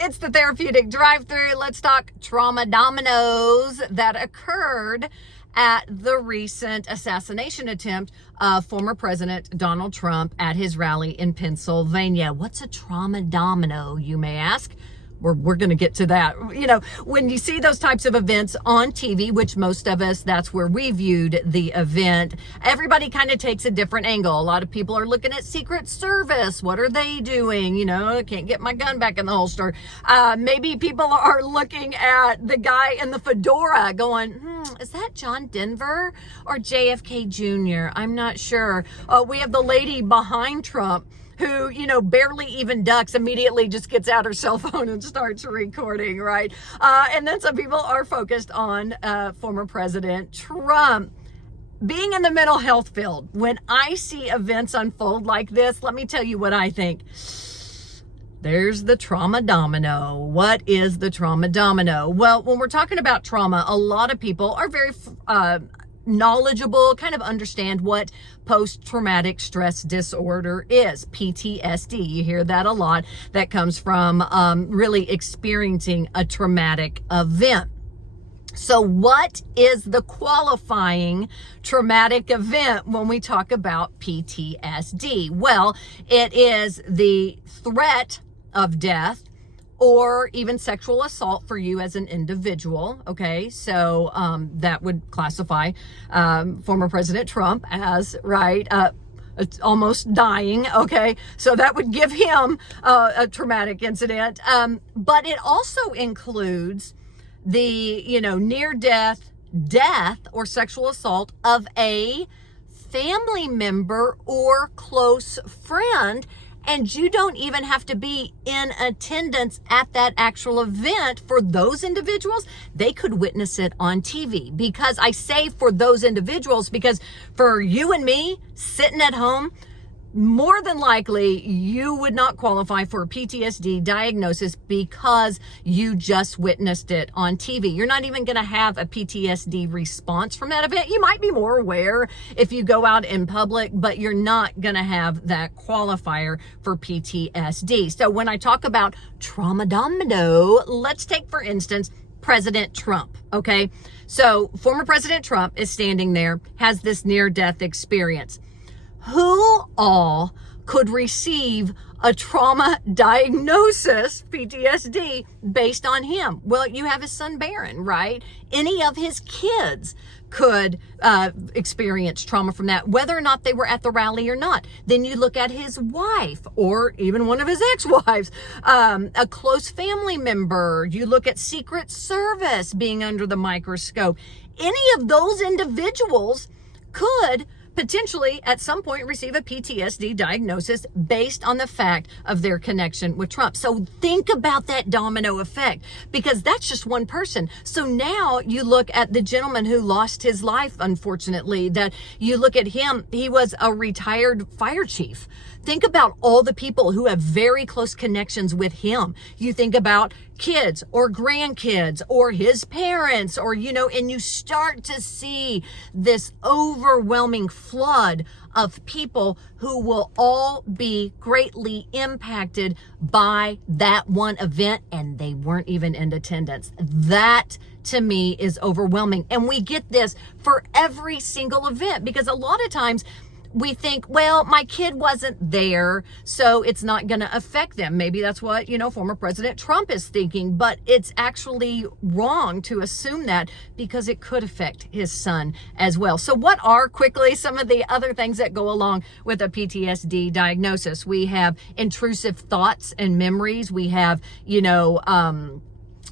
It's the Therapeutic Drive-Thru. Let's talk trauma dominoes that occurred at the recent assassination attempt of former President Donald Trump at his rally in Pennsylvania. What's a trauma domino, you may ask? We're going to get to that. You know, when you see those types of events on TV, which most of us, that's where we viewed the event, everybody kind of takes a different angle. A lot of people are looking at Secret Service. What are they doing? You know, I can't get my gun back in the holster. Maybe people are looking at the guy in the fedora going, is that John Denver or JFK Jr.? I'm not sure. We have the lady behind Trump who, you know, barely even ducks, immediately just gets out her cell phone and starts recording, right? And then some people are focused on former President Trump. Being in the mental health field, when I see events unfold like this, let me tell you what I think. There's the trauma domino. What is the trauma domino? Well, when we're talking about trauma, a lot of people are very knowledgeable, kind of understand what post-traumatic stress disorder is, PTSD. You hear that a lot. That comes from really experiencing a traumatic event. So what is the qualifying traumatic event when we talk about PTSD? Well, it is the threat of death or even sexual assault for you as an individual, okay? So that would classify former President Trump as, right, almost dying, okay? So that would give him a traumatic incident. But it also includes the, you know, near-death, death, or sexual assault of a family member or close friend. And you don't even have to be in attendance at that actual event for those individuals. They could witness it on TV. Because I say for those individuals, because for you and me sitting at home, more than likely you would not qualify for a PTSD diagnosis because you just witnessed it on TV. You're not even going to have a PTSD response from that event. You might be more aware if you go out in public, but you're not going to have that qualifier for PTSD. So when I talk about trauma domino, let's take, for instance, President Trump, okay? So former President Trump is standing there, has this near-death experience. Who all could receive a trauma diagnosis, PTSD, based on him? Well, you have his son Barron, right? Any of his kids could experience trauma from that, whether or not they were at the rally or not. Then you look at his wife or even one of his ex-wives, a close family member. You look at Secret Service being under the microscope. Any of those individuals could potentially at some point receive a PTSD diagnosis based on the fact of their connection with Trump. So think about that domino effect, because that's just one person. So now you look at the gentleman who lost his life, unfortunately, that you look at him, he was a retired fire chief. Think about all the people who have very close connections with him. You think about kids or grandkids or his parents, or, you know, and you start to see this overwhelming flood of people who will all be greatly impacted by that one event, and they weren't even in attendance. That to me is overwhelming. And we get this for every single event, because a lot of times we think, well, my kid wasn't there, so it's not going to affect them. Maybe that's what, you know, former President Trump is thinking, but it's actually wrong to assume that, because it could affect his son as well. So what are quickly some of the other things that go along with a PTSD diagnosis? We have intrusive thoughts and memories. We have, you know,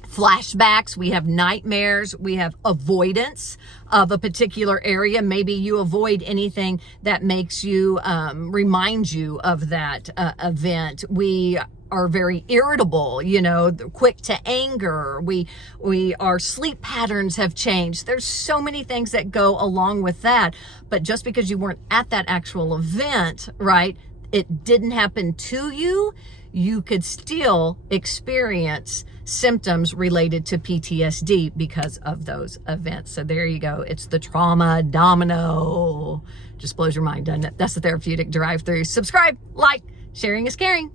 flashbacks, we have nightmares, we have avoidance of a particular area. Maybe you avoid anything that makes you, remind you of that event. We are very irritable, you know, quick to anger. Our sleep patterns have changed. There's so many things that go along with that. But just because you weren't at that actual event, right, it didn't happen to you, you could still experience symptoms related to PTSD because of those events. So there you go. It's the trauma domino. Just blows your mind, doesn't it? That's the Therapeutic Drive-Thru. Subscribe, like, sharing is caring.